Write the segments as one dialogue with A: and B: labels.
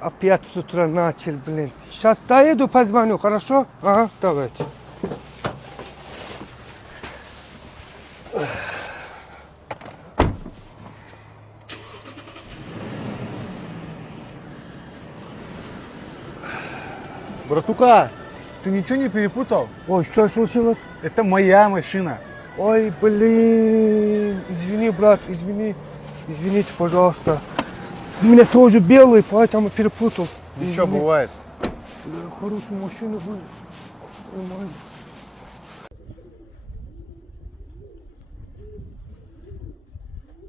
A: Опять с утра начал, блин. Сейчас доеду, позвоню, хорошо? Ага, давайте.
B: Братуха, ты ничего не перепутал?
A: Ой, что случилось?
B: Это моя машина.
A: Ой, блин. Извини, брат, извини. Извините, пожалуйста. У меня тоже белый, поэтому перепутал.
B: Ничего,
A: Извини.
B: бывает.
A: Хорошую машину был. Нормально.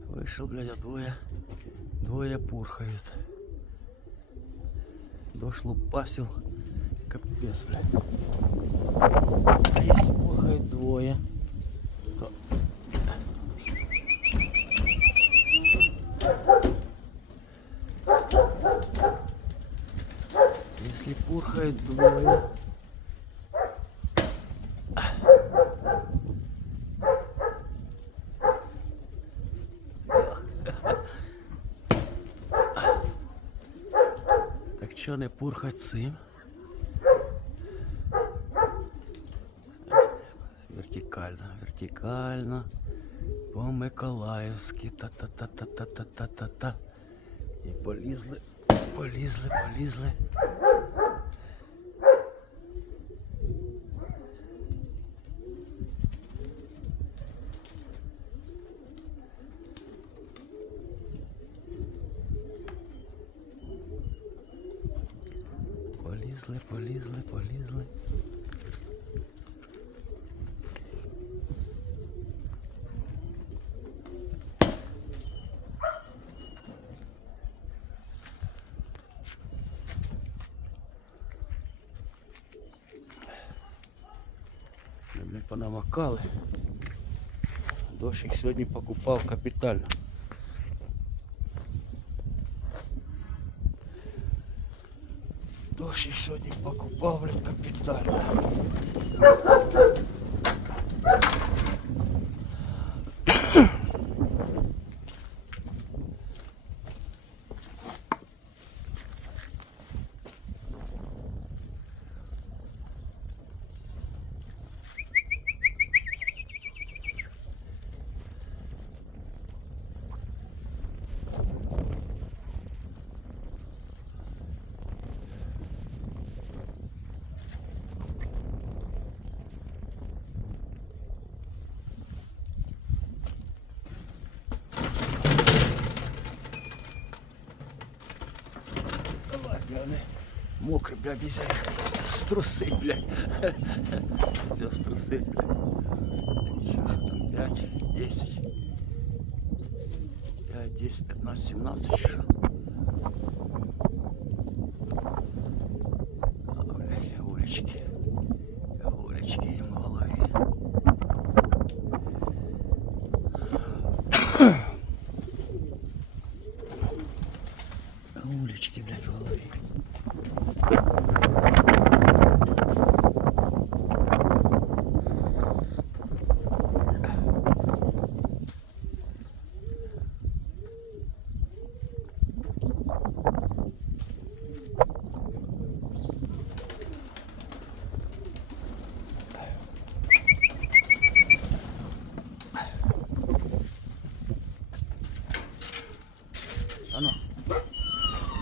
C: Вышел, блядь, а двое, двое пурхают. Дождь лупасил, капец, блядь. А если пурхают двое, то... Пурхает двое, так чого не пурхать цим? Вертикально, вертикально. По-миколаївськи. Та-та-та-та-та-та-та-та. І полізли, полізли, полізли. Полізли, полізли, полізли. Ми, блядь, понамокали. Дощик сьогодні покупав капітально. Дощик сьогодні покупав, капітально. Давай, бля, вони мокрі, блядь, десь струсить, блядь. Все струсить, блядь. Нічого, що там 5, 10. 5, 10, 15, 17, що?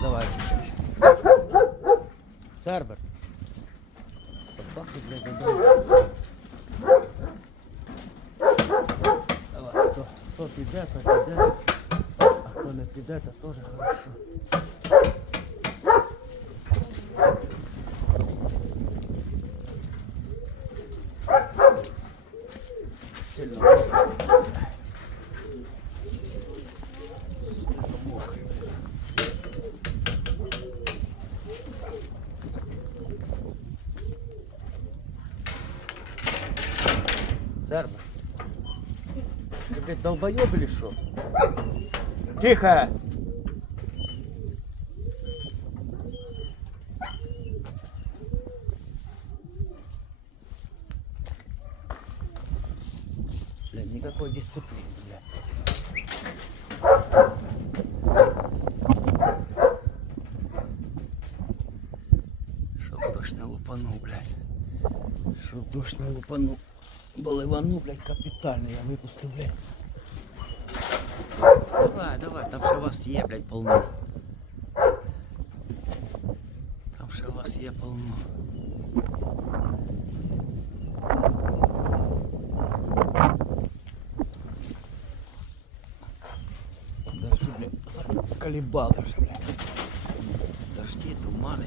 C: давай. Цербер. Собаки, блядь, додому. Давай, хто, хто піде, то піде. А хто не піде, то теж хорошо. Цербер. Ты, блядь, долбоеб или что? Тихо! Бля, никакой дисциплины, бля. лупанув, блядь. Щоб дощ не лупанув. Бо ливану, блядь, капітально, я випустив, блядь. Давай, давай, там ще у вас є, блядь, полно. Там ще у вас є полно. Дожди, блядь, заколебали вже, блядь. Дожди, тумани.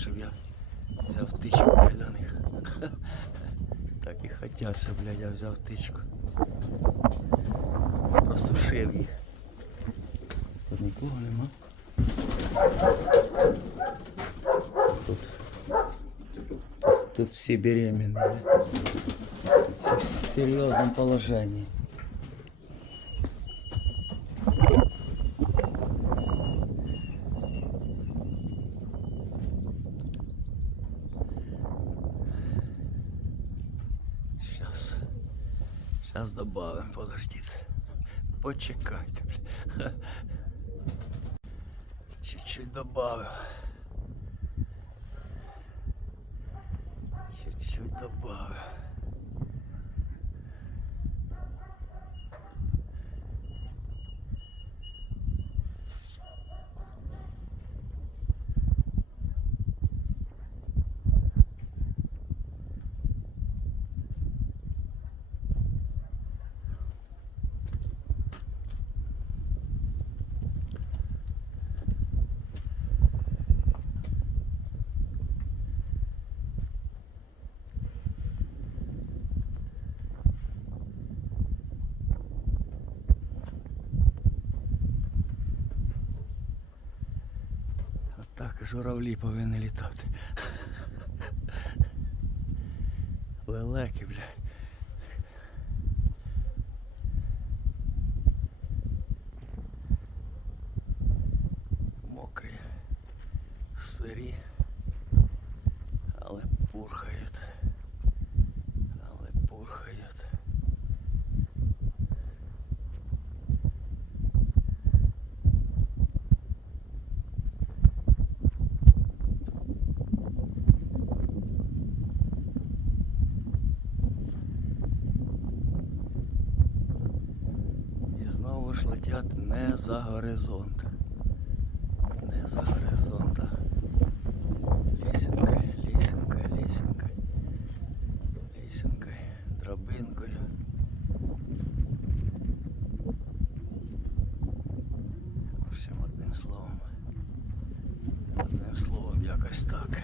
C: щоб я взяв тичку, блядь, до них. Так і хотят, щоб, блядь, я взяв тичку. Просушив їх. Тут нікого нема. Тут, тут, тут всі беременні, блядь. Тут все в серьезном положении. Сейчас Зараз добавим, подождите. Почекайте. Чуть-чуть добавив. Чуть-чуть добавив. журавлі повинні літати. Лелеки, блядь. 50 не за горизонт. Не за горизонт. Лісінка, лісінка, лісінка. Лісінка, дробинкою. В общем, одним словом. Одним словом якось так.